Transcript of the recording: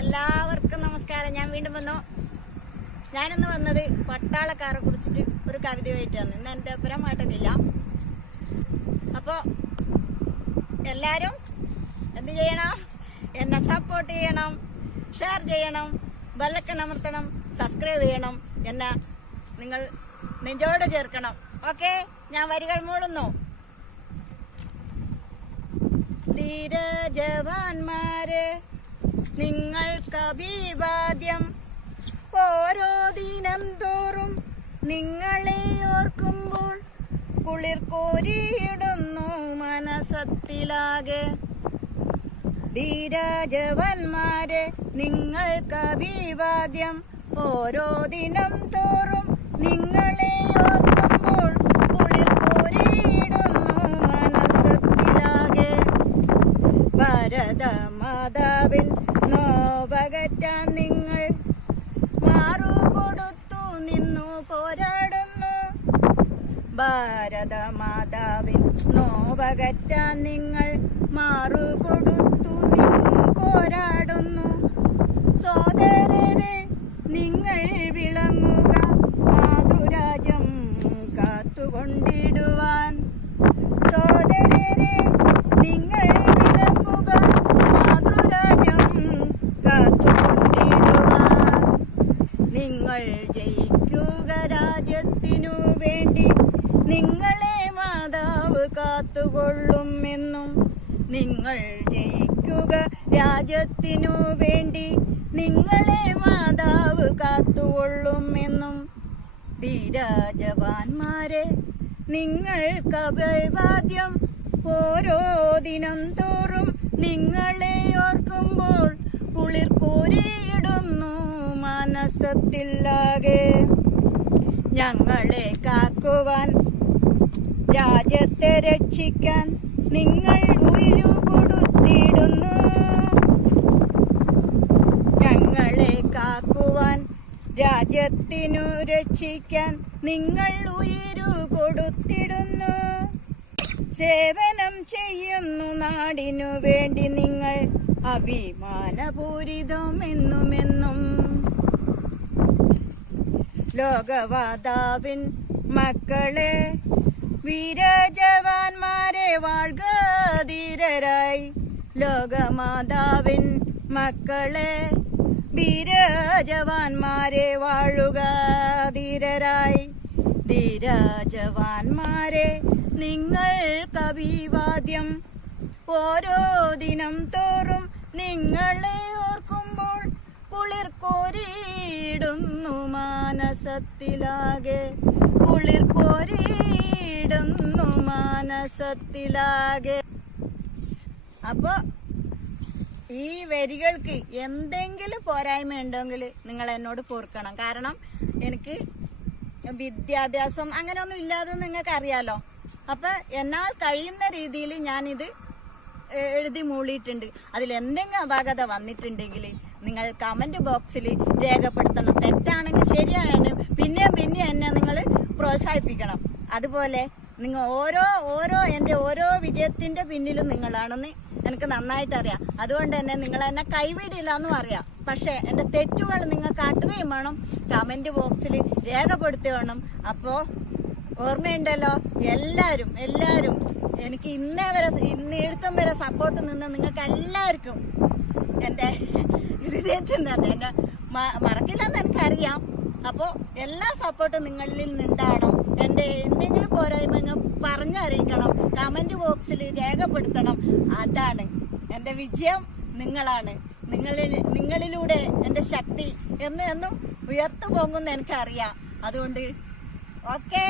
എല്ലാവർക്കും നമസ്കാരം. ഞാൻ വീണ്ടും വന്നു. ഞാനിന്ന് വന്നത് പട്ടാളക്കാരെ കുറിച്ചിട്ട് ഒരു കവിതയായിട്ടാണ്. ഇന്ന് എൻ്റെ പരമായിട്ടൊന്നുമില്ല. അപ്പോൾ എല്ലാവരും എന്ത് ചെയ്യണം? എന്നെ സപ്പോർട്ട് ചെയ്യണം, ഷെയർ ചെയ്യണം, ബെല്ലൈക്കൺ അമർത്തണം, സബ്സ്ക്രൈബ് ചെയ്യണം. എന്നെ നിങ്ങൾ നെഞ്ചോട് ചേർക്കണം. ഓക്കെ, ഞാൻ വരികൾ മൂടുന്നു. ധീര ജവാന്മാരെ, നിങ്ങൾക്ക് അഭിവാദ്യം. ഓരോ ദിനം തോറും നിങ്ങളെ ഓർക്കുമ്പോൾ കുളിർ കോരിയിടുന്നു മനസ്സത്തിലാകെ. ധീര ജവാന്മാരെ, നിങ്ങൾക്ക് അഭിവാദ്യം. ഓരോ ദിനം തോറും നിങ്ങളെ ഓർക്കുമ്പോൾ കുളിർ കോരിയിടുന്നു മനസ്സത്തിലാകെ. ഭാരത മാതാവിൻ നോവകറ്റാൻ നിങ്ങൾ മാറുകൊടുത്തു നിന്നു പോരാടുന്നു. ഭാരത മാതാവിൻ നോവകറ്റാൻ നിങ്ങൾ മാറുകൊടുത്തു നിന്നു പോരാടുന്നു. സോദരരെ, നിങ്ങൾ വിളങ്ങുക മാതൃരാജ്യം കാത്തുകൊണ്ടിടുവാൻ. സോദരരെ, നിങ്ങൾ വിളങ്ങുക മാതൃരാജ്യം കാത്തുകൊണ്ടിടുവാൻ. നിങ്ങൾ ജയിക്കുക രാജ്യത്തിനു വേണ്ടി, നിങ്ങളെ മാതാവ് കാത്തുകൊള്ളും എന്നും. നിങ്ങൾ ജയിക്കുക രാജ്യത്തിനു വേണ്ടി, നിങ്ങളെ മാതാവ് കാത്തുകൊള്ളും എന്നും. ധീര ജവാന്മാരെ, നിങ്ങൾക്ക് അഭിവാദ്യം. ഓരോ ദിനം തോറും നിങ്ങളെ ഓർക്കുമ്പോൾ കുളിർ കോരിയിടുന്നു മനസ്സത്തിലാകെ. ഞങ്ങളെ കാക്കുവാൻ, രാജ്യത്തെ രക്ഷിക്കാൻ നിങ്ങൾ ഉയിരു കൊടുത്തിടുന്നു. ഞങ്ങളെ കാക്കുവാൻ, രാജ്യത്തിനു രക്ഷിക്കാൻ നിങ്ങൾ ഉയിരു കൊടുത്തിടുന്നു. സേവനം ചെയ്യുന്നു നാടിനു വേണ്ടി നിങ്ങൾ അഭിമാനപൂരിതം എന്നുമെന്നും. ലോകമാതാവിൻ മക്കളെ, വീരജവാന്മാരെ വാഴ്ക ധീരരായി. ലോകമാതാവിൻ മക്കളെ, വീരജവാന്മാരെ വാഴുക ധീരരായി. ധീരജവാന്മാരെ, നിങ്ങൾക്ക് അഭിവാദ്യം. ഓരോ ദിനം തോറും നിങ്ങളെ ഓർക്കുമ്പോൾ കുളിർ കോരിയിടുന്നു മാനസത്തിലാകെ. കുളിർ കോരിയിടുന്നു മാനസത്തിലാകെ. അപ്പൊ ഈ വരികൾക്ക് എന്തെങ്കിലും പോരായ്മ ഉണ്ടെങ്കിൽ നിങ്ങൾ എന്നോട് പൊറുക്കണം. കാരണം എനിക്ക് വിദ്യാഭ്യാസം അങ്ങനെയൊന്നും ഇല്ലാതെ നിങ്ങൾക്ക് അറിയാലോ. അപ്പൊ എന്നാൽ കഴിയുന്ന രീതിയിൽ ഞാനിത് എഴുതി മൂളിയിട്ടുണ്ട്. അതിലെന്തെങ്കിലും അപാകത വന്നിട്ടുണ്ടെങ്കിൽ നിങ്ങൾ കമന്റ് ബോക്സിൽ രേഖപ്പെടുത്തണം. തെറ്റാണെങ്കിൽ ശരിയാണ്, പിന്നെയും എന്നെ നിങ്ങൾ പ്രോത്സാഹിപ്പിക്കണം. അതുപോലെ നിങ്ങൾ ഓരോ എൻ്റെ ഓരോ വിജയത്തിന്റെ പിന്നിലും നിങ്ങളാണെന്ന് എനിക്ക് നന്നായിട്ട് അറിയാം. അതുകൊണ്ട് തന്നെ നിങ്ങൾ എന്നെ കൈവിടില്ല എന്നും അറിയാം. പക്ഷെ എൻ്റെ തെറ്റുകൾ നിങ്ങൾ കാട്ടുകയും വേണം, കമന്റ് ബോക്സിൽ രേഖപ്പെടുത്തുകയും. അപ്പോ ഓർമ്മയുണ്ടല്ലോ, എല്ലാവരും എനിക്ക് ഇന്ന് എഴുത്തം വരെ സപ്പോർട്ട് നിന്ന് നിങ്ങൾക്ക് എല്ലാവർക്കും എൻ്റെ ഹൃദയത്തിൽ നിന്ന് എന്നെ മറക്കില്ലെന്ന് എനിക്കറിയാം. അപ്പോൾ എല്ലാ സപ്പോർട്ടും നിങ്ങളിൽ നിന്നുണ്ടാവണം. എൻ്റെ എന്തെങ്കിലും പോരായ്മ പറഞ്ഞറിയിക്കണം, കമന്റ് ബോക്സിൽ രേഖപ്പെടുത്തണം. അതാണ് എൻ്റെ വിജയം. നിങ്ങളാണ്. നിങ്ങളിലൂടെ എൻ്റെ ശക്തി എന്നും ഉയർത്തു പോകുമെന്ന് എനിക്കറിയാം. അതുകൊണ്ട് ഓക്കേ